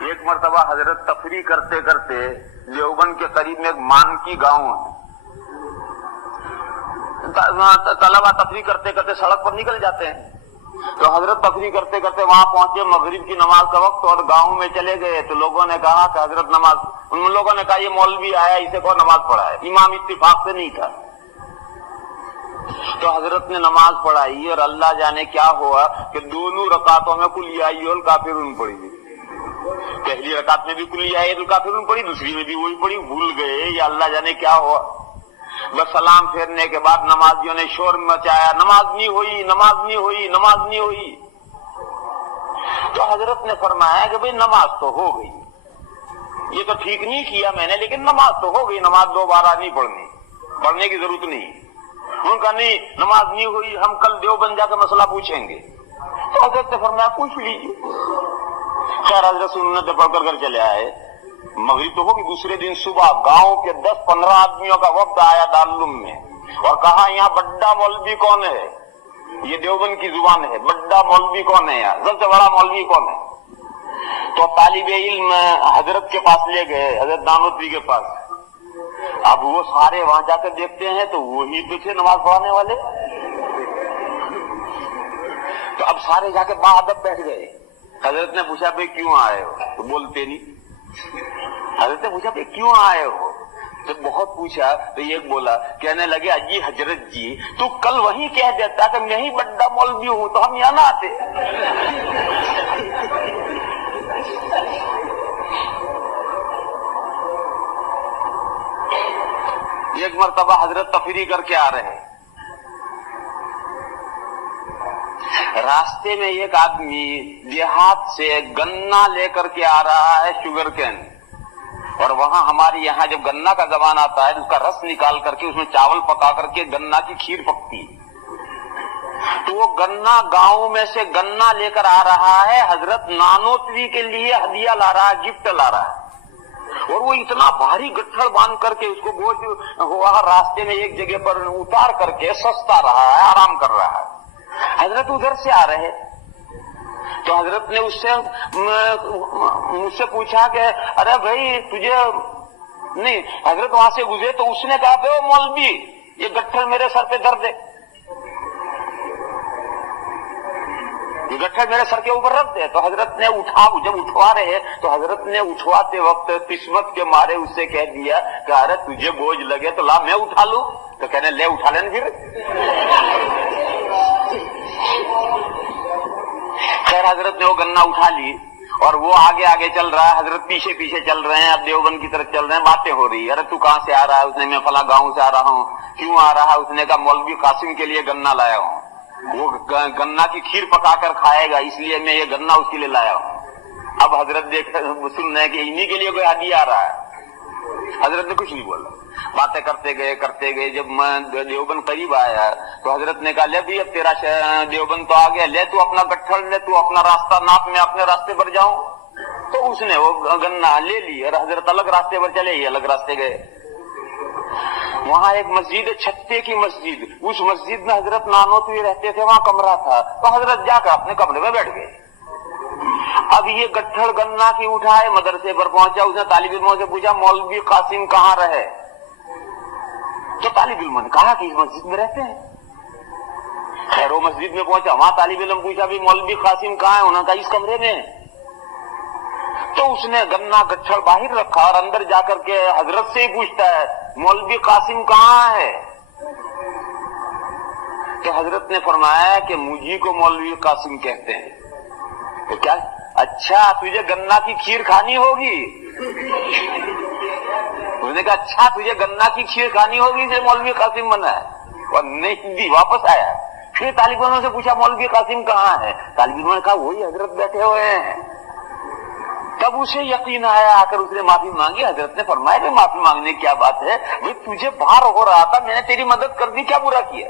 ایک مرتبہ حضرت تفریح کرتے کرتے دیوبند کے قریب میں ایک مانکی گاؤں ہے، طلبہ تفریح کرتے کرتے سڑک پر نکل جاتے ہیں، تو حضرت تفریح کرتے کرتے وہاں پہنچے، مغرب کی نماز کا وقت، اور گاؤں میں چلے گئے تو لوگوں نے کہا کہ حضرت نماز، ان لوگوں نے کہا یہ مولوی آیا اسے کو نماز پڑھائے، امام اتفاق سے نہیں تھا، تو حضرت نے نماز پڑھائی، اور اللہ جانے کیا ہوا کہ دونوں رکعتوں میں قل یا ایھا الکافرون پڑھی گئی، پہلی رکعت میں بھی قل یا ایھا الکافرون پڑھی، دوسری میں بھی وہی پڑھی، بھول گئے یا اللہ جانے کیا ہوا۔ بس سلام پھیرنے کے بعد نمازیوں نے شور مچایا، نماز نہیں ہوئی، نماز نہیں ہوئی، نماز نہیں ہوئی، تو حضرت نے فرمایا کہ بھئی نماز تو ہو گئی، یہ تو ٹھیک نہیں کیا میں نے، لیکن نماز تو ہو گئی، نماز دوبارہ نہیں پڑھنے کی ضرورت نہیں۔ ان کا نہیں، نماز نہیں ہوئی، ہم کل دیوبند جا کے مسئلہ پوچھیں گے، تو حضرت نے فرمایا پوچھ لیجیے۔ خیر حضرت سنت پڑھ کر گھر چلے آئے، مغرب تو ہوگی، دوسرے دن صبح گاؤں کے 10-15 آدمیوں کا وفد آیا دارالعلوم میں، اور کہا یہاں بڑا مولوی کون ہے، یہ دیوبند کی زبان ہے، بڑا مولوی کون ہے، یہاں سب سے بڑا مولوی کون ہے؟ تو طالب علم حضرت کے پاس لے گئے، حضرت نانوتوی کے پاس۔ اب وہ سارے وہاں جا کر دیکھتے ہیں تو وہی تو تھے نماز پڑھانے والے، تو اب سارے جا کے باادب بیٹھ گئے۔ حضرت نے پوچھا بھئی کیوں آئے ہو، تو بولتے نہیں۔ حضرت نے پوچھا بھئی کیوں آئے ہو، تو بہت پوچھا، تو ایک بولا، کہنے لگے اجی حضرت جی تو کل وہیں کہہ دیتا کہ میں ہی بڑا مولوی ہوں تو ہم یہاں نہ آتے۔ ایک مرتبہ حضرت تفریح کر کے آ رہے ہیں، راستے میں ایک آدمی دیہات سے گنا لے کر کے آ رہا ہے، شوگر کین، اور وہاں ہمارے یہاں جب گنا کا زبان آتا ہے اس کا رس نکال کر کے اس میں چاول پکا کر کے گنا کی کھیر پکتی ہے، تو وہ گنا گاؤں میں سے گنا لے کر آ رہا ہے، حضرت نانوتوی کے لیے ہدیہ لا رہا ہے، گفٹ لا رہا ہے، اور وہ اتنا بھاری گٹھڑ باندھ کر کے اس کو بوجھ ہوا راستے میں ایک جگہ پر اتار کر کے سستا رہا ہے، آرام کر رہا ہے۔ حضرت ادھر سے آ رہے، تو حضرت نے مجھ سے پوچھا کہ ارے بھائی تجھے نہیں، حضرت وہاں سے گزرے تو اس نے کہا کہ او مولوی یہ گٹھڑ میرے سر پہ درد ہے، یہ گٹھڑ میرے سر کے اوپر رکھ دے، تو حضرت نے جب اٹھوا رہے تو حضرت نے اٹھواتے وقت قسمت کے مارے اس سے کہہ دیا کہ ارے تجھے بوجھ لگے تو لا میں اٹھا لوں، تو کہنے لے اٹھا لینا پھر۔ خیر حضرت نے وہ گنا اٹھا لی اور وہ آگے آگے چل رہا ہے، حضرت پیچھے پیچھے چل رہے ہیں، اب دیوبند کی طرف چل رہے ہیں، باتیں ہو رہی ہے، ارے تو کہاں سے آ رہا ہے، اس نے میں فلاں گاؤں سے آ رہا ہوں، کیوں آ رہا ہے، اس نے کہا مولوی قاسم کے لیے گنا لایا ہوں، وہ گنا کی کھیر پکا کر کھائے گا اس لیے میں یہ گنا اس کے لیے لایا ہوں۔ اب حضرت دیکھ سن رہے ہیں کہ انہی کے لیے کوئی ہدیہ آ رہا ہے، حضرت نے کچھ نہیں بولا، باتیں کرتے گئے، جب میں دیوبند قریب آیا تو حضرت نے کہا لے بھی اب تیرا دیوبند تو آ گیا، لے تو اپنا گٹھڑ لے، تو اپنا راستہ ناپ، میں اپنے راستے پر جاؤں، تو اس نے وہ گنا لے لی اور حضرت الگ راستے پر چلے، یہ الگ راستے گئے۔ وہاں ایک مسجد ہے، چھتے کی مسجد، اس مسجد میں حضرت نانوتوی رہتے تھے، وہاں کمرہ تھا، تو حضرت جا کر اپنے کمرے میں بیٹھ گئے۔ اب یہ گٹھڑ گنا کی اٹھائے، مدرسے پر پہنچا، اس نے طالب علموں سے پوچھا مولوی قاسم کہاں رہے، تو طالب علموں نے کہا کہ اس مسجد میں رہتے ہیں۔ خیر وہ مسجد میں پہنچا، وہاں طالب علم پوچھا بھی مولوی قاسم کہاں ہے، انہوں نے کہا اس کمرے میں، تو اس نے گنا گٹھڑ باہر رکھا اور اندر جا کر کے حضرت سے ہی پوچھتا ہے مولوی قاسم کہاں ہے، تو حضرت نے فرمایا کہ مجھے کو مولوی قاسم کہتے ہیں، تو کیا اچھا تجھے گنا کی کھیر کھانی ہوگی، اس نے کہا اچھا تجھے گنا کی کھیر کھانی ہوگی سے مولوی قاسم بنا ہے، اور نہیں دی، واپس آیا، پھر طالب علموں سے پوچھا مولوی قاسم کہاں ہے، طالب علموں نے کہا وہی حضرت بیٹھے ہوئے ہیں۔ تب اسے یقین آیا، آ کر اس نے معافی مانگی، حضرت نے فرمایا کہ معافی مانگنے کی کیا بات ہے، تجھے بھار ہو رہا تھا، میں نے تیری مدد کر دی، کیا برا کیا۔